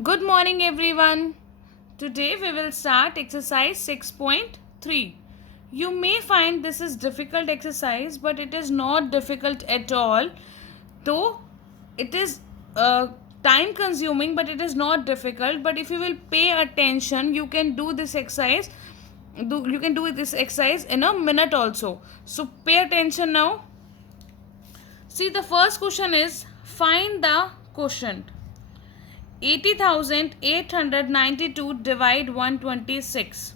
Good morning, everyone. Today we will start exercise 6.3. You may find this is difficult exercise, but it is not difficult at all. Though it is time consuming, but it is not difficult. But if you will pay attention, you can do this exercise. You can do this exercise in a minute also. So pay attention now. See, the first question is find the quotient. 80,892 divide 126.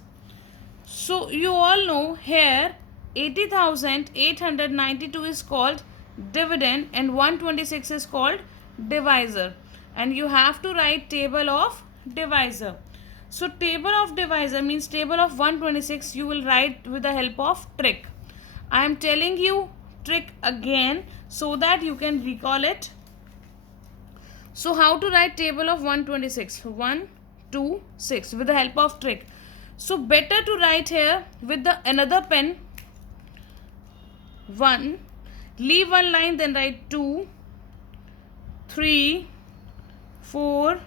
So you all know here 80,892 is called dividend and 126 is called divisor, and you have to write table of divisor. So table of divisor means table of 126 you will write with the help of trick. I am telling you trick again so that you can recall it. So how to write table of 126? 1, 2, 6 with the help of trick. So better to write here with the another pen. 1, leave one line, then write 2, 3, 4,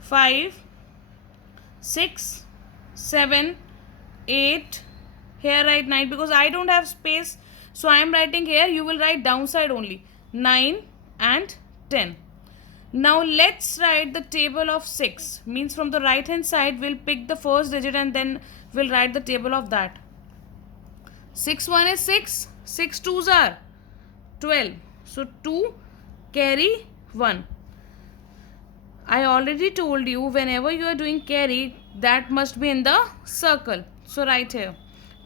5, 6, 7, 8. Here write 9 because I don't have space. So I am writing here. You will write downside only. 9 and 10. Now let's write the table of 6. Means from the right hand side we'll pick the first digit and then we'll write the table of that. 6 1 is 6. 6 2s are 12. So 2 carry 1. I already told you whenever you are doing carry that must be in the circle. So write here.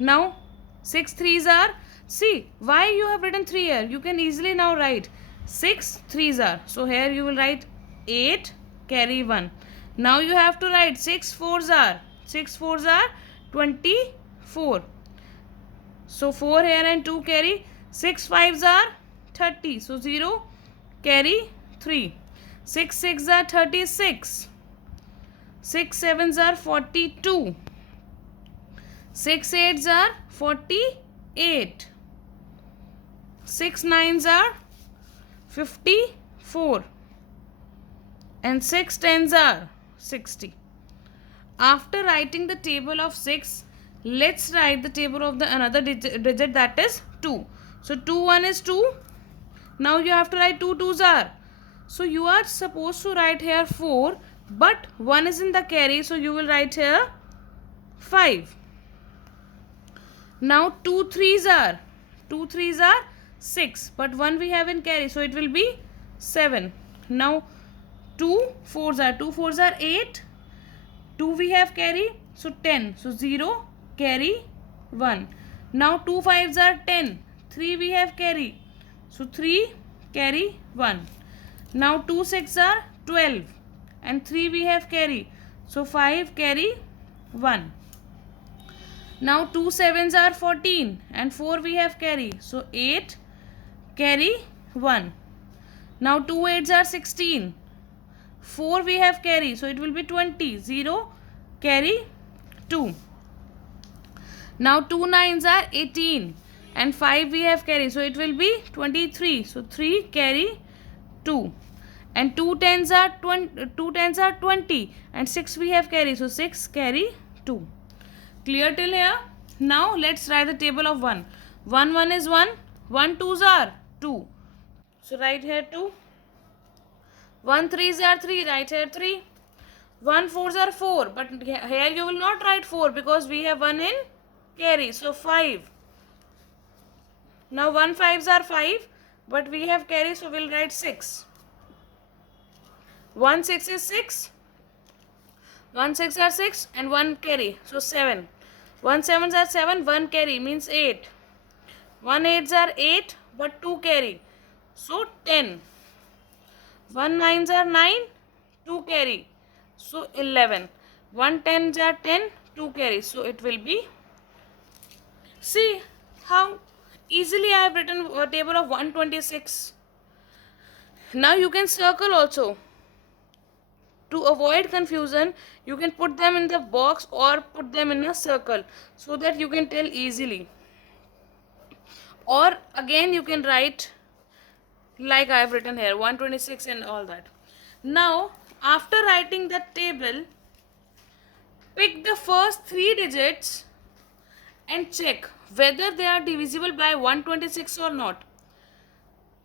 Now 6 3s are, see why you have written 3 here. You can easily now write 6 3s are. So here you will write 8 carry 1. Now you have to write 6 4s are. 6 4s are 24. So 4 here and 2 carry. 6 5s are 30. So 0 carry 3. 6 6 are 36. 6 7s are 42. 6 8s are 48. 6 9s are 54 and 6 10s are 60. After writing the table of 6, let's write the table of the another digit that is 2. So 2 1 is 2. Now you have to write 2 2s are. So you are supposed to write here 4, but 1 is in the carry, so you will write here 5. Now 2 3s are 6, but 1 we have in carry, so it will be 7. Now 2 4s are 8. 2 we have carry, so 10. So 0 carry 1. Now 2 5s are 10. 3 we have carry, so 3 carry 1. Now 2 6 are 12 and 3 we have carry, so 5 carry 1. Now 2 7s are 14 and 4 we have carry, so 8 carry 1. Now 2 8s are 16. 4 we have carry, so it will be 20. 0 carry 2. Now 2 9s are 18 and 5 we have carry, so it will be 23. So 3 carry 2. And 2 10s are 20 and 6 we have carry, so 6 carry 2. Clear till here? Now let's write the table of 1. 1 1 is 1. 1 2s are 2. So write here 2. 1 3s are 3. Write here 3. 1 4s are 4. But here you will not write 4 because we have 1 in carry. So 5. Now 1 5s are 5. But we have carry, so we'll write 6. 1 6 is 6. 1 6 are 6 and 1 carry, so 7. 1 7s are 7, 1 carry means 8. 1 8s are 8 but 2 carry, so 10. 1 9s are 9, 2 carry, so 11. 1 10s are 10, 2 carry, so it will be. See how easily I have written a table of 126. Now you can circle also. To avoid confusion, you can put them in the box or put them in a circle so that you can tell easily. Or again you can write like I have written here 126 and all that. Now After writing the table, pick the first 3 digits and check whether they are divisible by 126 or not.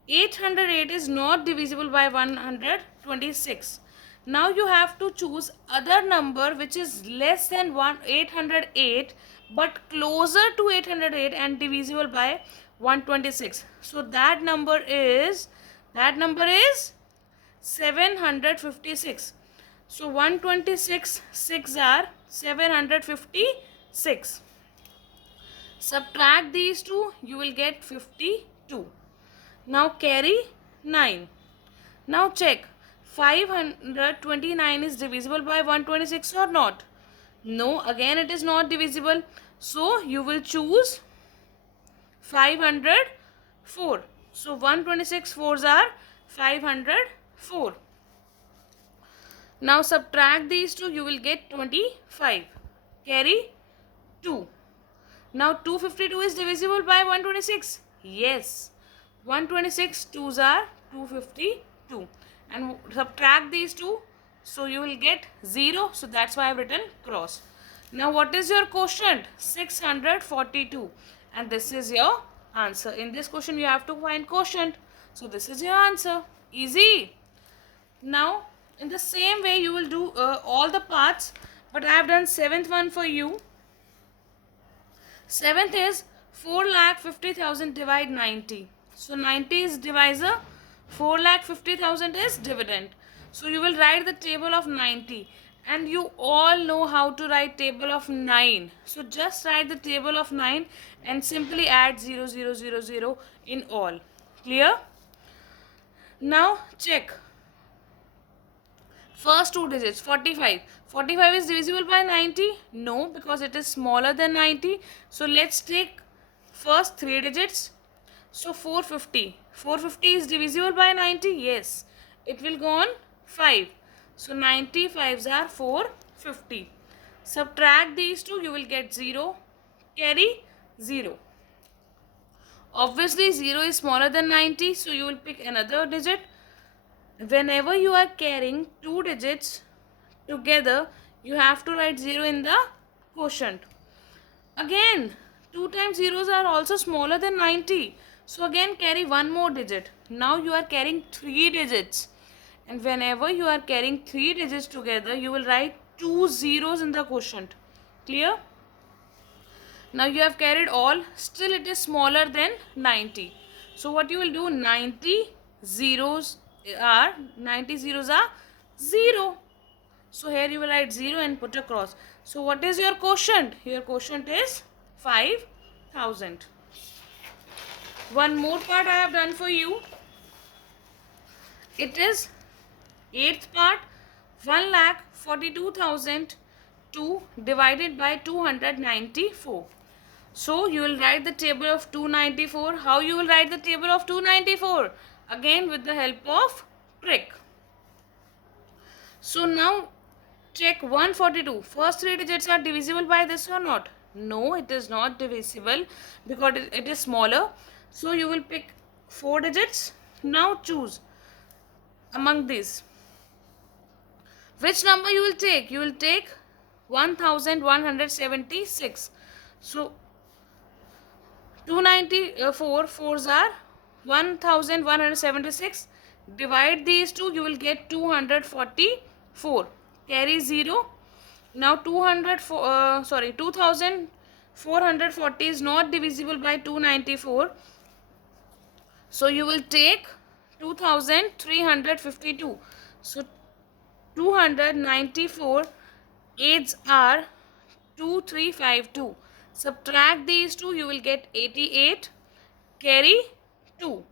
808 is not divisible by 126. Now you have to choose other number which is less than 808 but closer to 808 and divisible by 126. So that number is 756. So 126 6 are 756. Subtract these two, you will get 52. Now carry 9. Now check 529 is divisible by 126 or not. No, again it is not divisible. So you will choose 504. So 126 fours are 504. Now subtract these two, you will get 25. Carry 2. Now 252 is divisible by 126. Yes. 126 2s are 252. And subtract these two, so you will get 0. So that's why I have written cross. Now what is your quotient? 642. And this is your answer. In this question you have to find quotient. So this is your answer. Easy. Now in the same way you will do all the parts, but I have done 7th one for you. 7th is 4,50,000 divide 90. So 90 is divisor, 4,50,000 is dividend. So you will write the table of 90, and you all know how to write table of 9. So just write the table of 9 and simply add 0, 0, 0, 0 in all. Clear? Now check. First two digits, 45. 45 is divisible by 90? No, because it is smaller than 90. So let's take first 3 digits. So 450. 450 is divisible by 90? Yes. It will go on 5. So 90 5s are 450. Subtract these two, you will get 0. Carry 0. Obviously 0 is smaller than 90, so you will pick another digit. Whenever you are carrying 2 digits together, you have to write 0 in the quotient. Again, 2 times zeros are also smaller than 90. So again carry one more digit. Now you are carrying 3 digits. And whenever you are carrying 3 digits together, you will write 2 zeros in the quotient. Clear? Now you have carried all. Still it is smaller than 90. So what you will do? 90 zeros are 0. So here you will write 0 and put a cross. So what is your quotient? Your quotient is 5,000. One more part I have done for you. It is 8th part. 1,42,002 divided by 294. So you will write the table of 294. How you will write the table of 294? Again with the help of trick. So now check 142. First 3 digits are divisible by this or not? No, it is not divisible because it is smaller. So you will pick 4 digits. Now choose among these. Which number you will take? You will take 1,176. So 294 fours are 1,176. Divide these two, you will get 244. Carry 0. Now 2,440 is not divisible by 294. So you will take 2,352. So 294 8s are 2,352. Subtract these two, you will get 88. Carry 2.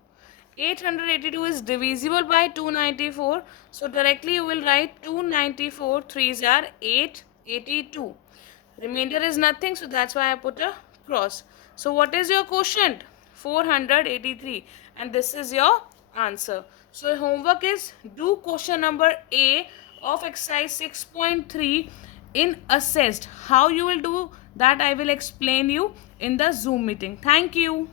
882 is divisible by 294. So directly you will write 294 3s are 882. Remainder is nothing, so that's why I put a cross. So what is your quotient? 483, and this is your answer. So homework is do question number A of exercise 6.3 in assessed. How you will do that I will explain you in the Zoom meeting. Thank you.